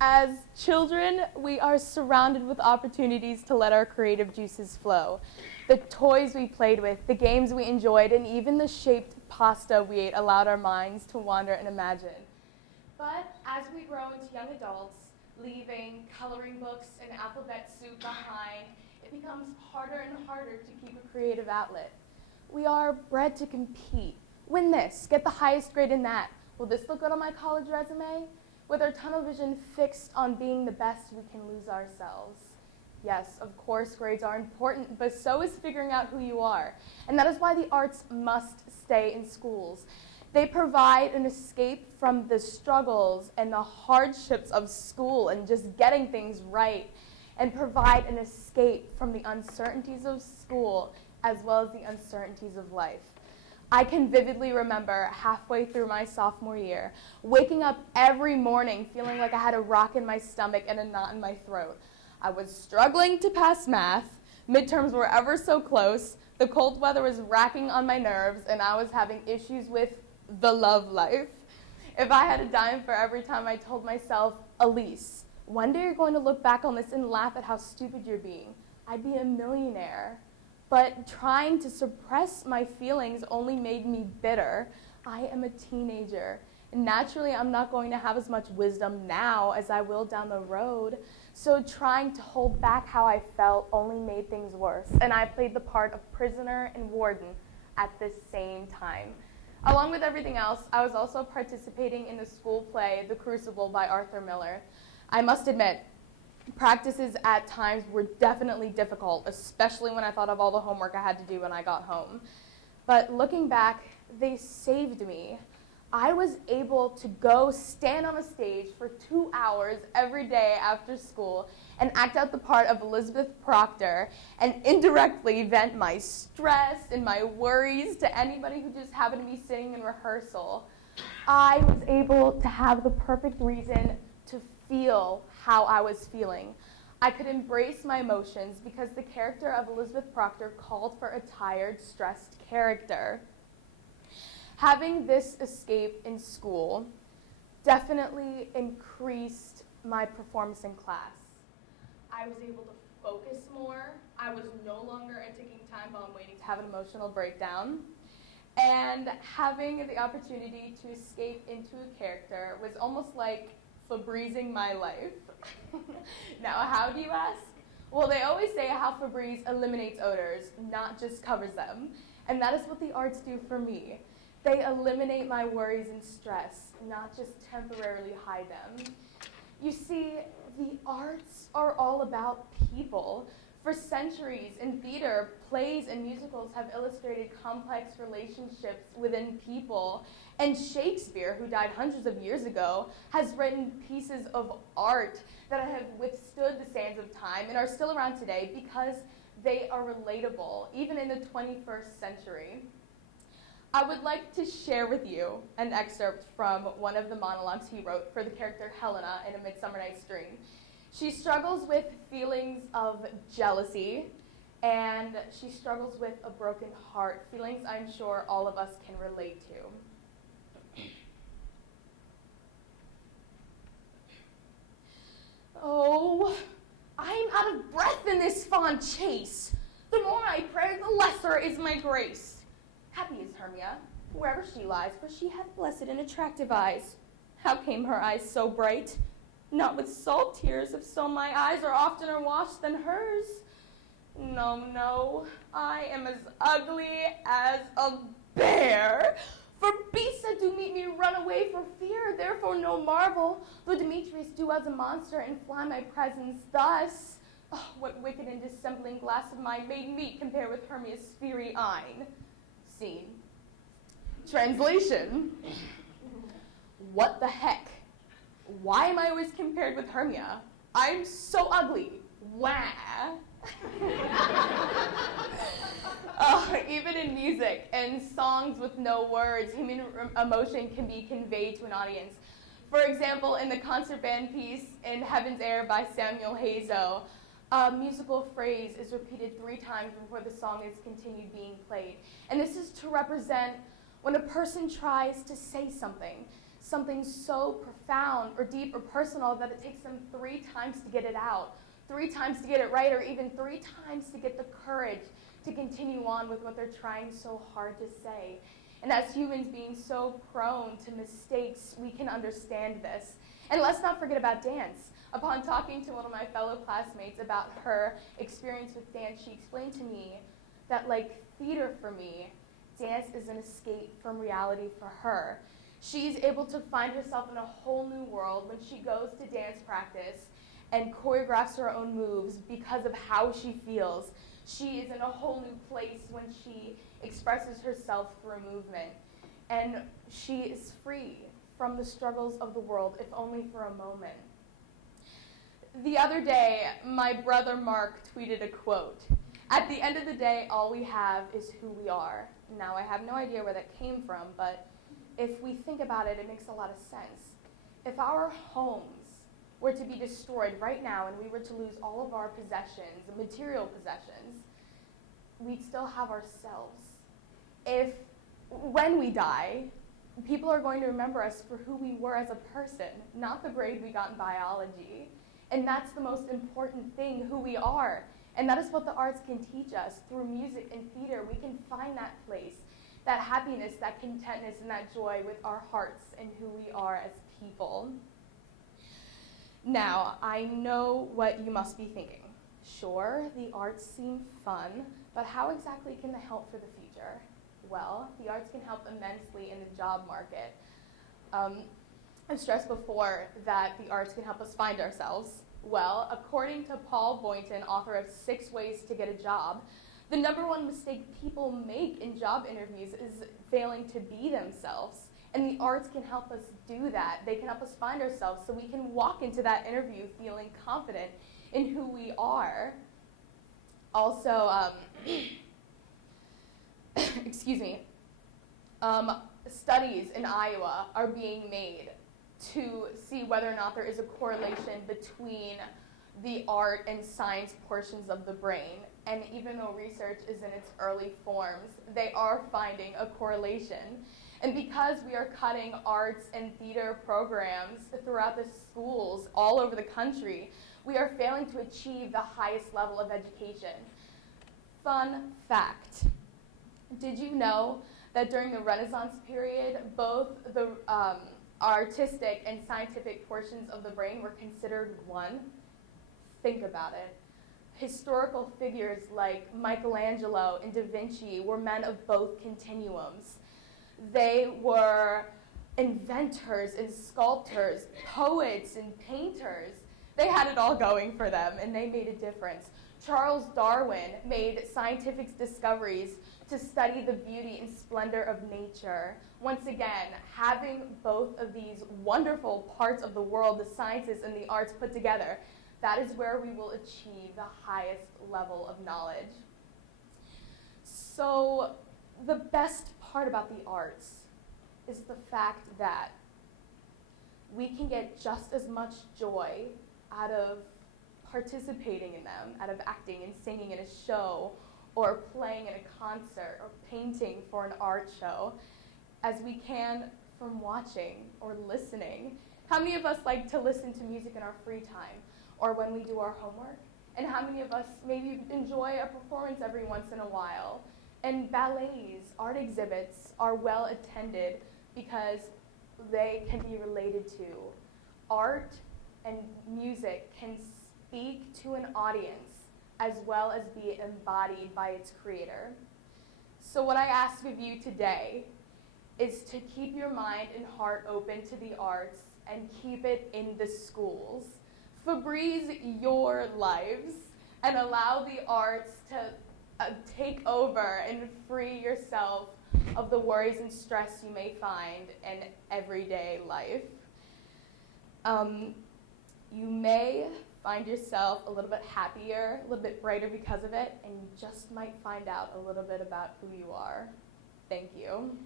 As children, we are surrounded with opportunities to let our creative juices flow. The toys we played with, the games we enjoyed, and even the shaped pasta we ate allowed our minds to wander and imagine. But as we grow into young adults, leaving coloring books and alphabet soup behind, it becomes harder and harder to keep a creative outlet. We are bred to compete. Win this, get the highest grade in that. Will this look good on my college resume? With our tunnel vision fixed on being the best, we can lose ourselves. Yes, of course, grades are important, but so is figuring out who you are. And that is why the arts must stay in schools. They provide an escape from the struggles and the hardships of school and just getting things right, and provide an escape from the uncertainties of school as well as the uncertainties of life. I can vividly remember halfway through my sophomore year, waking up every morning feeling like I had a rock in my stomach and a knot in my throat. I was struggling to pass math, midterms were ever so close, the cold weather was racking on my nerves, and I was having issues with the love life. If I had a dime for every time I told myself, Elyse, one day you're going to look back on this and laugh at how stupid you're being, I'd be a millionaire. But trying to suppress my feelings only made me bitter. I am a teenager. And naturally, I'm not going to have as much wisdom now as I will down the road. So trying to hold back how I felt only made things worse. And I played the part of prisoner and warden at the same time. Along with everything else, I was also participating in the school play, The Crucible by Arthur Miller. I must admit, practices at times were definitely difficult, especially when I thought of all the homework I had to do when I got home. But looking back, they saved me. I was able to go stand on a stage for 2 hours every day after school and act out the part of Elizabeth Proctor and indirectly vent my stress and my worries to anybody who just happened to be sitting in rehearsal. I was able to have the perfect reason to feel how I was feeling. I could embrace my emotions because the character of Elizabeth Proctor called for a tired, stressed character. Having this escape in school definitely increased my performance in class. I was able to focus more. I was no longer a ticking time bomb waiting to have an emotional breakdown. And having the opportunity to escape into a character was almost like Febrezing my life. Now, how do you ask? Well, they always say how Febreze eliminates odors, not just covers them. And that is what the arts do for me. They eliminate my worries and stress, not just temporarily hide them. You see, the arts are all about people. For centuries in theater, plays and musicals have illustrated complex relationships within people. And Shakespeare, who died hundreds of years ago, has written pieces of art that have withstood the sands of time and are still around today because they are relatable, even in the 21st century. I would like to share with you an excerpt from one of the monologues he wrote for the character Helena in A Midsummer Night's Dream. She struggles with feelings of jealousy, and she struggles with a broken heart, feelings I'm sure all of us can relate to. Oh, I'm out of breath in this fond chase. The more I pray, the lesser is my grace. Happy is Hermia, wherever she lies, for she hath blessed and attractive eyes. How came her eyes so bright? Not with salt tears, if so my eyes are oftener washed than hers. No, no, I am as ugly as a bear. For beasts that do meet me run away for fear, therefore no marvel, though Demetrius do as a monster and fly my presence thus. Oh, what wicked and dissembling glass of mine made me compare with Hermia's fiery eyne. Scene. Translation. What the heck? Why am I always compared with Hermia? I'm so ugly. Wah. Even in music and songs with no words, human emotion can be conveyed to an audience. For example, in the concert band piece In Heaven's Air by Samuel Hazo, a musical phrase is repeated 3 times before the song is continued being played. And this is to represent when a person tries to say something. something so profound or deep or personal that it takes them 3 times to get it out, 3 times to get it right, or even 3 times to get the courage to continue on with what they're trying so hard to say. And as humans being so prone to mistakes, we can understand this. And let's not forget about dance. Upon talking to one of my fellow classmates about her experience with dance, she explained to me that, like theater for me, dance is an escape from reality for her. She's able to find herself in a whole new world when she goes to dance practice and choreographs her own moves because of how she feels. She is in a whole new place when she expresses herself through movement. And she is free from the struggles of the world, if only for a moment. The other day, my brother Mark tweeted a quote. At the end of the day, all we have is who we are. Now, I have no idea where that came from, but if we think about it, it makes a lot of sense. If our homes were to be destroyed right now and we were to lose all of our possessions, material possessions, we'd still have ourselves. When we die, people are going to remember us for who we were as a person, not the grade we got in biology. And that's the most important thing, who we are. And that is what the arts can teach us. Through music and theater, we can find that place, that happiness, that contentness, and that joy with our hearts and who we are as people. Now, I know what you must be thinking. Sure, the arts seem fun, but how exactly can they help for the future? Well, the arts can help immensely in the job market. I've stressed before that the arts can help us find ourselves. Well, according to Paul Boynton, author of 6 Ways to Get a Job, the #1 mistake people make in job interviews is failing to be themselves. And the arts can help us do that. They can help us find ourselves so we can walk into that interview feeling confident in who we are. Also, excuse me, studies in Iowa are being made to see whether or not there is a correlation between the art and science portions of the brain. And even though research is in its early forms, they are finding a correlation. And because we are cutting arts and theater programs throughout the schools all over the country, we are failing to achieve the highest level of education. Fun fact, did you know that during the Renaissance period, both the artistic and scientific portions of the brain were considered one? Think about it. Historical figures like Michelangelo and Da Vinci were men of both continuums. They were inventors and sculptors, poets and painters. They had it all going for them, and they made a difference. Charles Darwin made scientific discoveries to study the beauty and splendor of nature. Once again, having both of these wonderful parts of the world, the sciences and the arts put together, that is where we will achieve the highest level of knowledge. So the best part about the arts is the fact that we can get just as much joy out of participating in them, out of acting and singing in a show, or playing in a concert, or painting for an art show, as we can from watching or listening. How many of us like to listen to music in our free time, or when we do our homework? And how many of us maybe enjoy a performance every once in a while? And ballets, art exhibits are well attended because they can be related to. Art and music can speak to an audience as well as be embodied by its creator. So what I ask of you today is to keep your mind and heart open to the arts and keep it in the schools. Febreze your lives and allow the arts to take over and free yourself of the worries and stress you may find in everyday life. You may find yourself a little bit happier, a little bit brighter because of it, and you just might find out a little bit about who you are. Thank you.